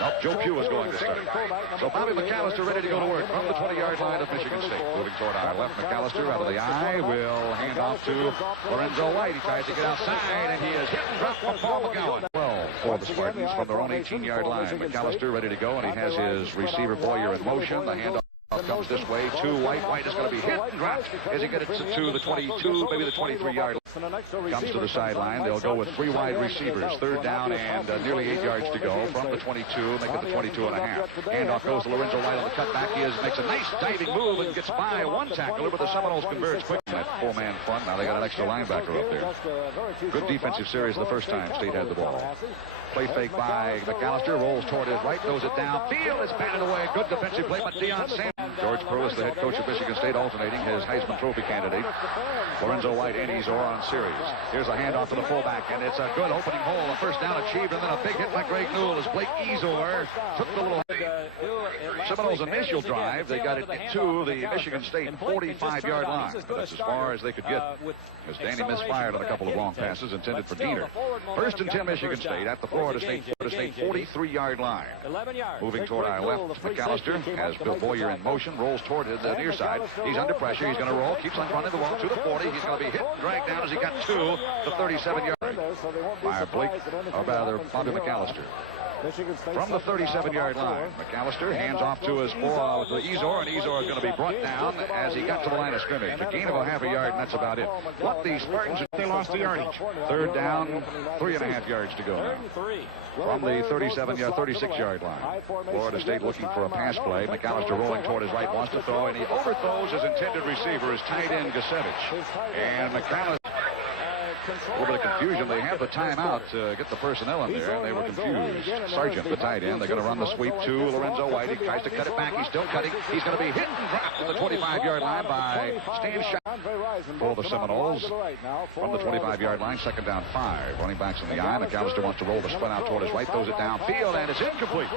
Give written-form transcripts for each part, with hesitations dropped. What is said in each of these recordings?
Nope, Joe Pugh is going to start. So Bobby McAllister ready to go to work from the 20-yard line of Michigan State. Moving toward our left, McAllister out of the eye will hand off to Lorenzo White. He tries to get outside, and he is hit and dropped from Paul McGowan. Well, for the Spartans from their own 18-yard line. McAllister ready to go, and he has his receiver Boyer in motion. The handoff comes this way to White. White is going to be hit and dropped as he gets it to the 22, maybe the 23-yard line. Comes to the sideline. They'll go with 3 wide receivers. Third down and nearly 8 yards to go from the 22, make it the 22 and a half. Handoff goes to Lorenzo White on the cutback. He makes a nice diving move and gets by one tackler, but the Seminoles converge quickly. That 4-man front. Now they got an extra linebacker up there. Good defensive series the first time State had the ball. Play fake by McAllister, rolls toward his right, throws it downfield, it's batted away. Good defensive play by Deion Sanders. George Pruitt, the head coach of Michigan State, alternating his Heisman Trophy candidate, Lorenzo White and Ezor on series. Here's a handoff to the fullback, and it's a good opening hole. A first down achieved, and then a big hit by Greg Newell as Blake Ezor took the little Seminoles' initial drive. They got it to the Michigan State 45-yard line. That's as far as they could get, as Danny misfired on a couple of long passes intended for Diener. First and 10 Michigan State at the Florida State 43-yard line. Moving toward our left, McAllister has Bill Boyer in motion, rolls toward the near side. He's under pressure. He's going to roll, keeps on running the ball to the 40. He's going to be hit and dragged down as he got to the 37-yard by Blake, or rather Bobby McAllister. From the 37-yard line, McAllister hands off to his to Ezor, and Ezor is going to be brought down as he got to the line of scrimmage. A gain of a half a yard, and that's about it. What the Spartans, they lost the yardage. Third down, 3.5 yards to go now. From the 36-yard line, Florida State looking for a pass play. McAllister rolling toward his right, wants to throw, and he overthrows his intended receiver, his tight end Gusevich. And McAllister, a little bit of confusion. They had the timeout to get the personnel in there, and they were confused. Sargent, the tight end, they're going to run the sweep to Lorenzo White. He tries to cut it back. He's still cutting. He's going to be hit and dropped at the 25-yard line by Stan Shot for the Seminoles. From the 25-yard line, second down 5. Running backs in the eye. McAllister wants to roll the sprint out toward his right, throws it downfield, and it's incomplete.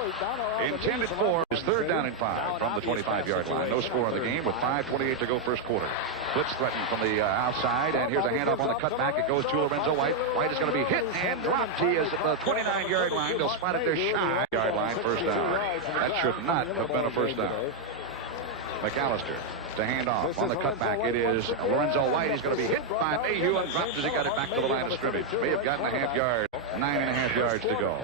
Intended for his third down and 5 from the 25-yard line. No score in the game with 5:28 to go first quarter. Blitz threatened from the outside, and here's a handoff on the cutback. It goes to Lorenzo White. White is going to be hit and dropped. He is at the 29-yard line. They'll spot it there shy. Yard line, first down. That should not have been a first down. McAllister to hand off on the cutback. It is Lorenzo White. He's going to be hit by Mayhew and dropped as he got it back to the line of scrimmage. May have gotten a half yard. 9.5 yards to go.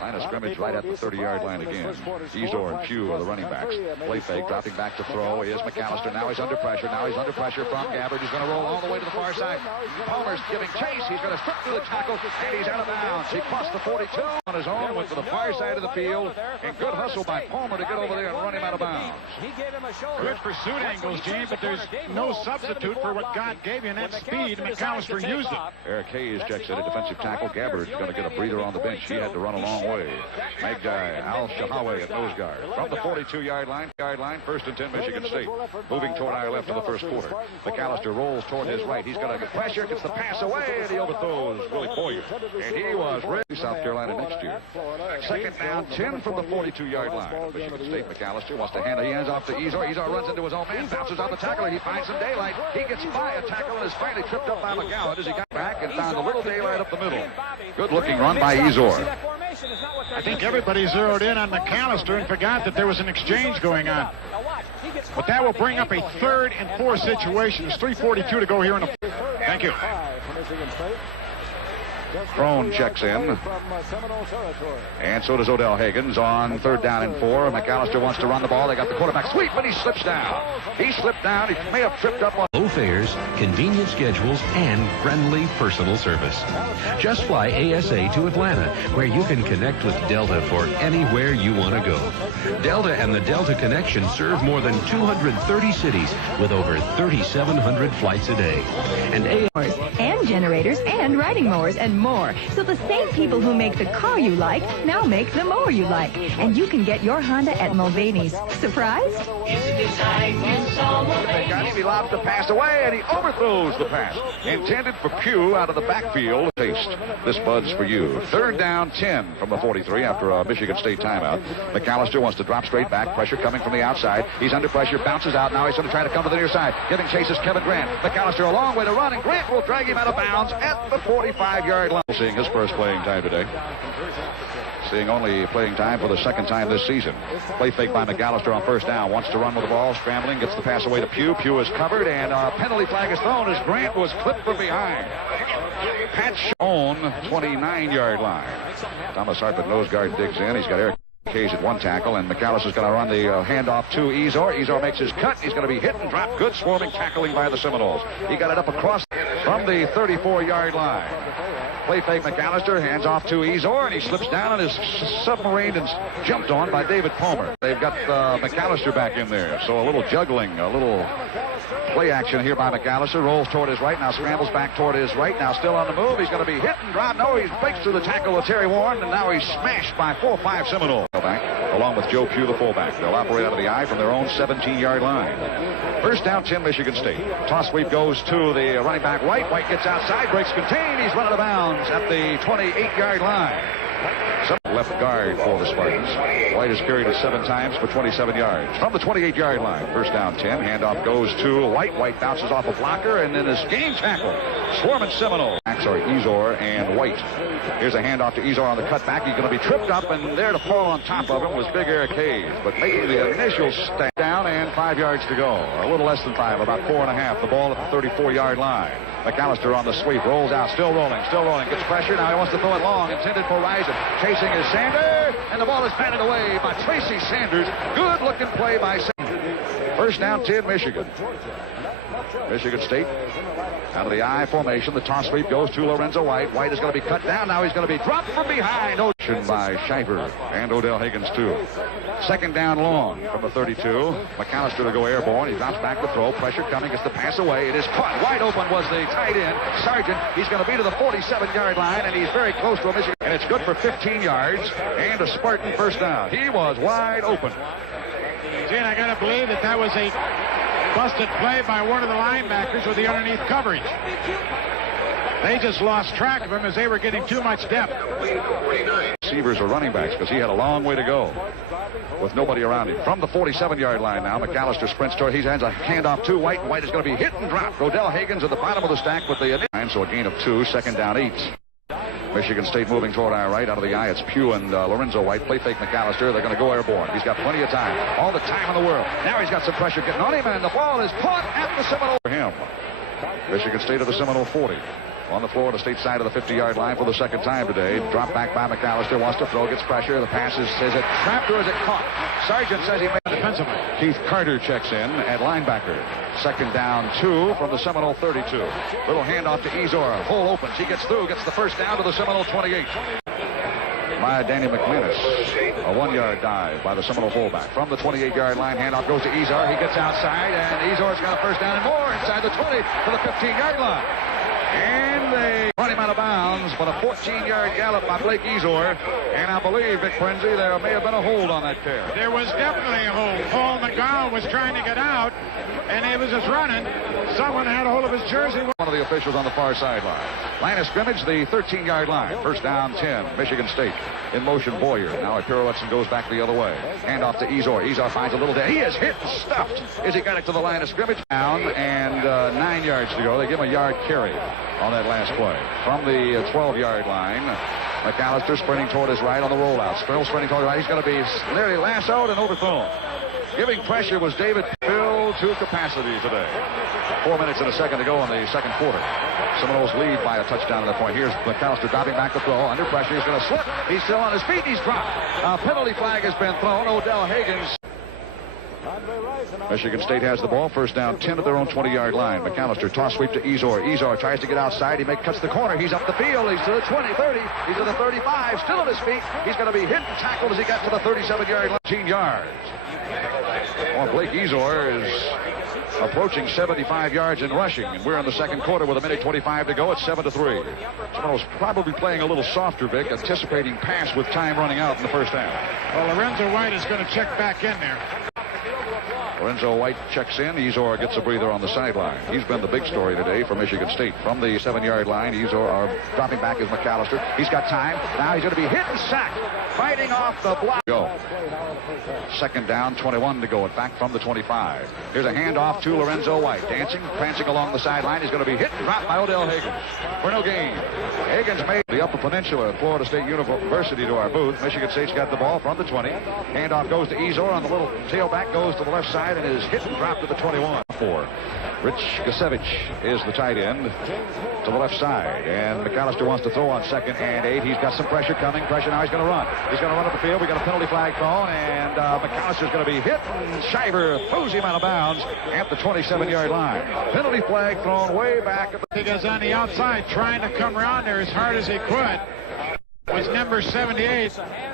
Line of scrimmage right at the 30-yard line again. Ezor and Pugh are the running backs. Play fake, dropping back to throw is McAllister. Now he's under pressure. Now he's under pressure from Gabbard. He's going to roll all the way to the far side. Palmer's giving chase. He's going to strip through the tackle, and he's out of bounds. He crossed the 42 on his own, went to the far side of the field, and good hustle by Palmer to get over there and run him out of bounds. Good pursuit angles, Gene, but there's no substitute for what God gave you in that speed. McAllister used it. Eric Hayes checks in at defensive tackle. Gabbard's going to get a breather on the bench. He had to run a long way. Magdi Al-Shahawi at nose guard. From the 42-yard line, first and 10 Michigan State. Moving toward our left in the first quarter. McAllister rolls toward his right. He's going to get pressure, gets the pass away, and he overthrows Willie Boyer. And he was ready for South Carolina next year. Second down, 10 from the 42-yard line. Michigan State, McAllister wants to hand it. He hands off to Ezor. Ezor runs into his own man, bounces on the tackler. He finds some daylight. He gets by a tackle and is finally tripped up by McGowan as he got back and found a little daylight up the middle. Good-looking run by Ezor. I think everybody zeroed in on McAllister and forgot that there was an exchange going on. But that will bring up a 3rd and 4 situation. There's 3:42 to go here in the... Thank you. Crone checks in. And so does Odell Higgins on 3rd down and 4. McAllister wants to run the ball. They got the quarterback sweep, but he slips down. He slipped down. He may have tripped up on... Low fares, convenient schedules, and friendly personal service. Just fly ASA to Atlanta, where you can connect with Delta for anywhere you want to go. Delta and the Delta Connection serve more than 230 cities with over 3,700 flights a day. And generators and riding mowers and more. So the same people who make the car you like now make the mower you like. And you can get your Honda at Mulvaney's. Surprise? They got him. He lobs the pass away, and he overthrows the pass. Intended for Pugh out of the backfield. Taste. This Bud's for you. 3rd down, 10 from the 43 after a Michigan State timeout. McAllister wants to drop straight back. Pressure coming from the outside. He's under pressure, bounces out. Now he's going to try to come to the near side. Giving chase is Kevin Grant. McAllister a long way to run, and Grant will drag him out of bounds at the 45-yard line. Seeing his first playing time today. seeing only playing time for the second time this season. Play fake by McAllister on first down. Wants to run with the ball, scrambling, gets the pass away to Pugh. Pugh is covered, and a penalty flag is thrown as Grant was clipped from behind. Pat Schoen, 29-yard line. Thomas Hartman, nose guard, digs in. He's got Eric Cage at one tackle, and McAllister's going to run the handoff to Ezor. Ezor makes his cut. He's going to be hit and dropped. Good swarming tackling by the Seminoles. He got it up across from the 34-yard line. Play fake McAllister, hands off to Ezor, and he slips down and is submarined and jumped on by David Palmer. They've got McAllister back in there, so a little juggling, a little play action here by McAllister. Rolls toward his right, now scrambles back toward his right, now still on the move. He's going to be hit and dropped. No, he breaks through the tackle of Terry Warren, and now he's smashed by 4 or 5 Seminoles. Along with Joe Pugh, the fullback. They'll operate out of the I from their own 17-yard line. First down, 10, Michigan State. Toss sweep goes to the running back right. White gets outside, breaks contain. He's run out of bounds at the 28-yard line. Left guard for the Spartans. White has carried it 7 times for 27 yards. From the 28-yard line, first down 10. Handoff goes to White. White bounces off a blocker, and then his game tackle. Swarming Seminole. Backs are Ezor and White. Here's a handoff to Ezor on the cutback. He's going to be tripped up, and there to fall on top of him was Big Eric Hayes. But making the initial stand down, and 5 yards to go. A little less than 5, about 4.5. The ball at the 34-yard line. McAllister on the sweep, rolls out, still rolling, gets pressure. Now he wants to throw it long, intended for Rison. Chasing is Sanders, and the ball is batted away by Tracy Sanders. Good looking play by Sanders. First down, 10, Michigan. Michigan State out of the I formation. The toss sweep goes to Lorenzo White. White is going to be cut down. Now he's going to be dropped from behind. Ocean by Shiver and Odell Higgins, too. Second down long from the 32. McAllister to go airborne. He drops back to throw. Pressure coming. Gets the pass away. It is caught. Wide open was the tight end, Sargent. He's going to be to the 47-yard line, and he's very close to a Michigan. And it's good for 15 yards and a Spartan first down. He was wide open. Gene, I got to believe that was a busted play by one of the linebackers with the underneath coverage. They just lost track of him as they were getting too much depth. Receivers are running backs because he had a long way to go with nobody around him. From the 47-yard line now, McAllister sprints toward. He hands a handoff to White. White is going to be hit and dropped. Odell Higgins at the bottom of the stack with the so a gain of 2. Second down, 8. Michigan State moving toward our right. Out of the I, it's Pugh and Lorenzo White. Play fake McAllister. They're going to go airborne. He's got plenty of time. All the time in the world. Now he's got some pressure getting on him, and the ball is caught at the Seminole for him. Michigan State at the Seminole 40. On the floor, the state side of the 50-yard line for the second time today. Drop back by McAllister. Wants to throw, gets pressure. The pass is it trapped or is it caught? Sargent says he made it defensively. Keith Carter checks in at linebacker. Second down, 2 from the Seminole 32. Little handoff to Ezor. Hole opens. He gets through, gets the first down to the Seminole 28. By Danny McManus. A 1-yard dive by the Seminole fullback. From the 28-yard line, handoff goes to Ezor. He gets outside, and Ezor's got a first down and more inside the 20 to the 15-yard line. And they run him out of bounds, but a 14-yard gallop by Blake Ezor. And I believe, Vic Frenzy, there may have been a hold on that pair. There was definitely a hold. Paul McGowan was trying to get out, and he was just running. Someone had a hold of his jersey. One of the officials on the far sideline. Line of scrimmage, the 13-yard line. First down, 10. Michigan State. In motion, Boyer. Now it pirouettes and goes back the other way. Handoff to Ezor. Ezor finds a little day. He is hit and stuffed as he got it to the line of scrimmage. Down and 9 yards to go. They give him a yard carry on that last play. From the 12-yard line, McAllister sprinting toward his right on the rollout. Still sprinting toward his right. He's going to be nearly lassoed and overthrown. Giving pressure was David Bill to capacity today. 4 minutes and a second to go in the second quarter. Seminoles lead by a touchdown at that point. Here's McAllister dropping back to throw. Under pressure. He's going to slip. He's still on his feet. He's dropped. A penalty flag has been thrown. Odell Higgins. Michigan State has the ball. First down, 10 at their own 20-yard line. McAllister toss sweep to Ezor. Ezor tries to get outside. He cuts the corner. He's up the field. He's to the 20, 30. He's to the 35. Still on his feet. He's going to be hit and tackled as he got to the 37-yard line. 15 yards. Well, Blake Ezor is approaching 75 yards in rushing, and we're in the second quarter with 1:25 to go. It's 7-3. Seminoles probably playing a little softer, Vic, anticipating pass with time running out in the first half. Well, Lorenzo White is going to check back in there. Lorenzo White checks in. Ezor gets a breather on the sideline. He's been the big story today for Michigan State. From the 7-yard line, Ezor dropping back is McAllister. He's got time. Now he's going to be hit and sacked fighting off the block. Go. Second down, 21 to go. Back from the 25. Here's a handoff to Lorenzo White. Dancing, prancing along the sideline. He's going to be hit and dropped by Odell Higgins for no gain. Higgins made the Upper Peninsula at Florida State University to our booth. Michigan State's got the ball from the 20. Handoff goes to Ezor on the little tailback, goes to the left side and is hit and dropped to the 21. Rich Gusevich is the tight end to the left side. And McAllister wants to throw on 2nd and 8. He's got some pressure coming. Pressure now. He's going to run. He's going to run up the field. We got a penalty flag thrown. And McAllister's going to be hit. And Shiver throws him out of bounds at the 27-yard line. Penalty flag thrown way back. He goes on the outside trying to come around there as hard as he could. Was number 78,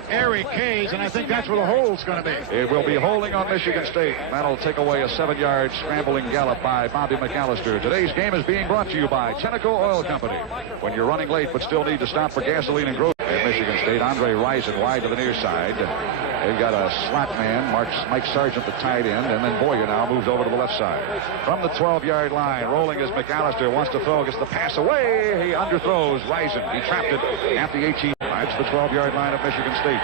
Eric Hayes, and I think that's where the hole's going to be. It will be holding on Michigan State. That'll take away a 7-yard scrambling gallop by Bobby McAllister. Today's game is being brought to you by Tenneco Oil Company. When you're running late but still need to stop for gasoline and groceries. At Michigan State, Andre Rison wide to the near side. They've got a slot man, Mike Sargent, the tight end, and then Boyer now moves over to the left side. From the 12-yard line, rolling as McAllister wants to throw, gets the pass away. He underthrows Rison. He trapped it at the 18. That's the 12-yard line of Michigan State.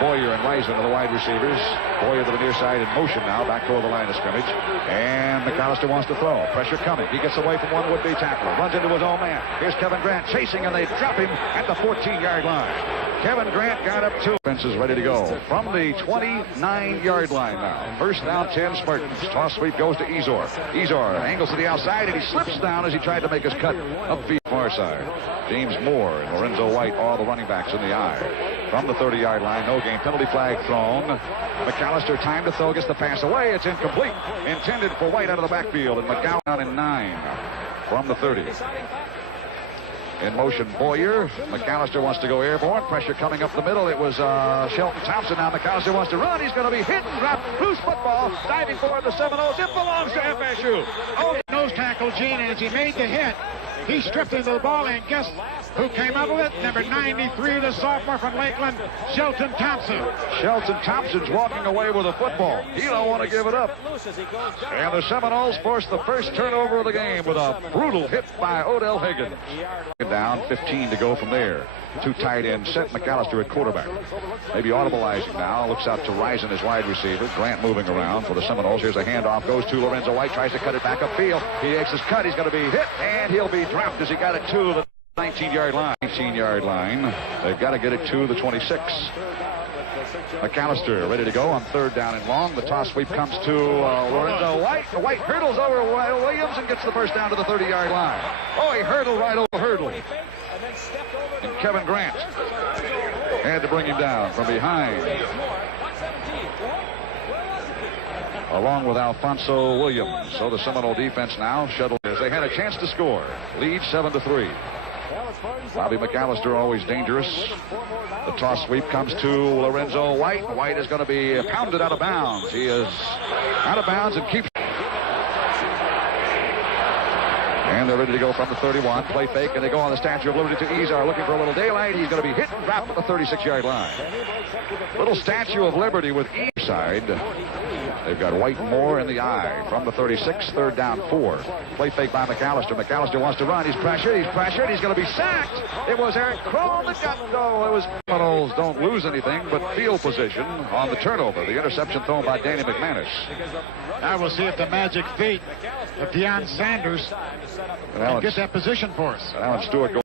Boyer and Rison are the wide receivers. Boyer to the near side in motion now, back toward the line of scrimmage. And McAllister wants to throw. Pressure coming. He gets away from one would-be tackler. Runs into his own man. Here's Kevin Grant chasing, and they drop him at the 14-yard line. Kevin Grant got up 2. Offense is ready to go. From the 29-yard line now. First down, 10 Spartans. Toss sweep goes to Ezor. Ezor angles to the outside, and he slips down as he tried to make his cut upfield far side. James Moore and Lorenzo White, all the running backs in the eye. From the 30-yard line, no gain. Penalty flag thrown. McAllister time to throw, gets the pass away. It's incomplete. Intended for White out of the backfield, and McGowan down in 9 from the 30. In motion, Boyer. McAllister wants to go airborne. Pressure coming up the middle. It was Shelton Thompson. Now McAllister wants to run. He's going to be hit and dropped. Loose football. Diving for the Seminoles. It belongs to FSU. Oh, nose tackle, Gene, and as he made the hit, he stripped into the ball, and guess who came up with it? Number 93, the sophomore from Lakeland, Shelton Thompson. Shelton Thompson's walking away with a football. He don't want to give it up. And the Seminoles force the first turnover of the game with a brutal hit by Odell Higgins. Down, 15 to go from there. 2 tight ends set. McAllister at quarterback. Maybe audibleizing now. Looks out to Rison as wide receiver. Grant moving around for the Seminoles. Here's a handoff. Goes to Lorenzo White. Tries to cut it back upfield. He makes his cut. He's going to be hit, and he'll be dropped as he got it to the 19-yard line. 19-yard line. They've got to get it to the 26. McAllister ready to go on 3rd down and long. The toss sweep comes to Lorenzo White. White hurdles over Williams and gets the first down to the 30-yard line. Oh, he hurdled right over Hurdle. And Kevin Grant had to bring him down from behind. Along with Alfonso Williams. So the Seminole defense now shuttled. They had a chance to score. Lead 7-3. Bobby McAllister always dangerous. The toss sweep comes to Lorenzo White. White is going to be pounded out of bounds. He is out of bounds and keeps. And they're ready to go from the 31. Play fake, and they go on the Statue of Liberty to Ezor, looking for a little daylight. He's going to be hit and dropped at the 36-yard line. Little Statue of Liberty with each side. They've got White and Moore in the eye. From the 36, 3rd down, 4. Play fake by McAllister. McAllister wants to run. He's pressured. He's pressured. He's going to be sacked. It was Eric Crone that got go. It was Seminoles don't lose anything but field position on the turnover. The interception thrown by Danny McManus. Now we'll see if the magic feet of Deion Sanders can get that position for us. Alan Stewart goes